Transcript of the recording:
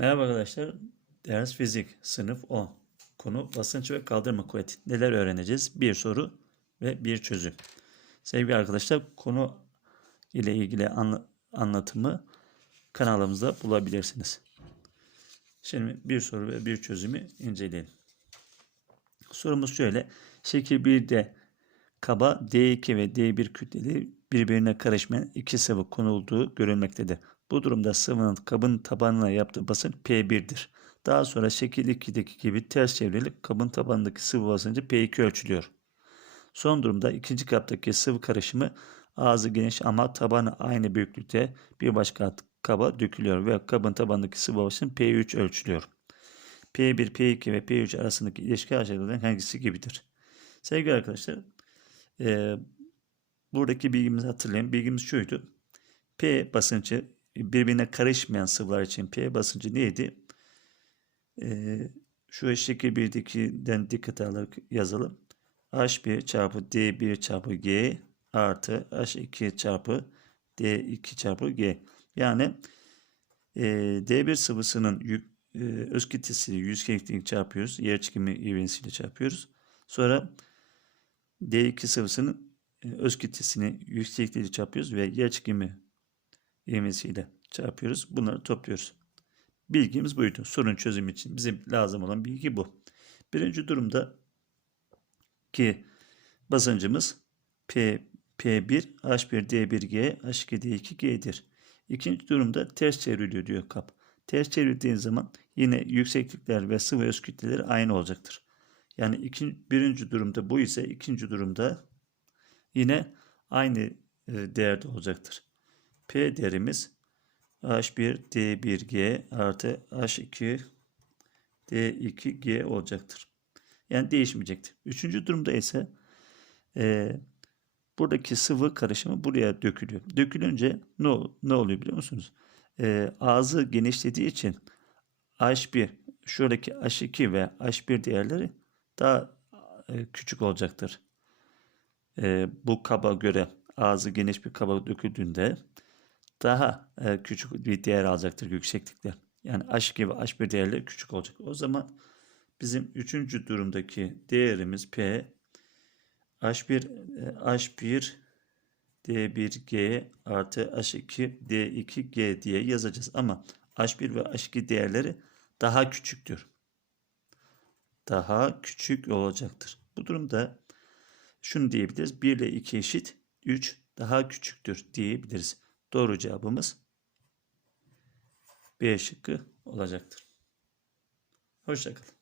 Merhaba arkadaşlar. Ders fizik sınıf 10. Konu basınç ve kaldırma kuvveti. Neler öğreneceğiz? Bir soru ve bir çözüm. Sevgili arkadaşlar konu ile ilgili anla- anlatımı kanalımızda bulabilirsiniz. Şimdi bir soru ve bir çözümü inceleyelim. Sorumuz şöyle. Şekil 1'de kaba D2 ve D1 kütleli birbirine karışmayan iki sıvı konulduğu görülmektedir. Bu durumda sıvının kabın tabanına yaptığı basınç P1'dir. Daha sonra şekil 2'deki gibi ters çevrilip kabın tabanındaki sıvı basıncı P2 ölçülüyor. Son durumda ikinci kaptaki sıvı karışımı ağzı geniş ama tabanı aynı büyüklükte bir başka kaba dökülüyor ve kabın tabanındaki sıvı basıncı P3 ölçülüyor. P1, P2 ve P3 arasındaki ilişki aşağıdakilerden hangisi gibidir? Sevgili arkadaşlar, e, buradaki bilgimizi hatırlayın. Bilgimiz şuydu. P basıncı birbirine karışmayan sıvılar için P basıncı neydi? E, şu şekil 1'dekinden dikkat alarak yazalım. H1 çarpı D1 çarpı G artı H2 çarpı D2 çarpı G. Yani e, D1 sıvısının yük, e, öz kütlesi yüzeylik çarpıyoruz. Yer çekimi ivmesiyle çarpıyoruz. Sonra D2 sıvısının e, öz kütlesini yüksekliğiyle çarpıyoruz ve yer çekimi ivmesiyle çarpıyoruz. Bunları topluyoruz. Bilgimiz buydu. Sorun çözümü için bizim lazım olan bilgi bu. Birinci durumda ki basıncımız P, P1, H1, D1G, H2, D2G'dir. İkinci durumda ters çevriliyor diyor kap. Ters çevrildiğin zaman yine yükseklikler ve sıvı öz kütleleri aynı olacaktır. Yani ikinci, birinci durumda bu ise ikinci durumda yine aynı e, değerde olacaktır. P değerimiz H1 D1G artı H2 D2G olacaktır. Yani değişmeyecektir. Üçüncü durumda ise e, buradaki sıvı karışımı buraya dökülüyor. Dökülünce ne, ne oluyor biliyor musunuz? E, ağzı genişlediği için H1 şuradaki H2 ve H1 değerleri daha e, küçük olacaktır. E, bu kaba göre ağzı geniş bir kaba döküldüğünde daha e, küçük bir değer alacaktır yükseklikler. Yani H2 ve H1 değerleri küçük olacak. O zaman bizim üçüncü durumdaki değerimiz P H1 H1 D1G artı H2 D2G diye yazacağız. Ama H1 ve H2 değerleri daha küçüktür. Daha küçük olacaktır. Bu durumda şunu diyebiliriz. 1 ile 2 eşit 3 daha küçüktür diyebiliriz. Doğru cevabımız B şıkkı olacaktır. Hoşçakalın.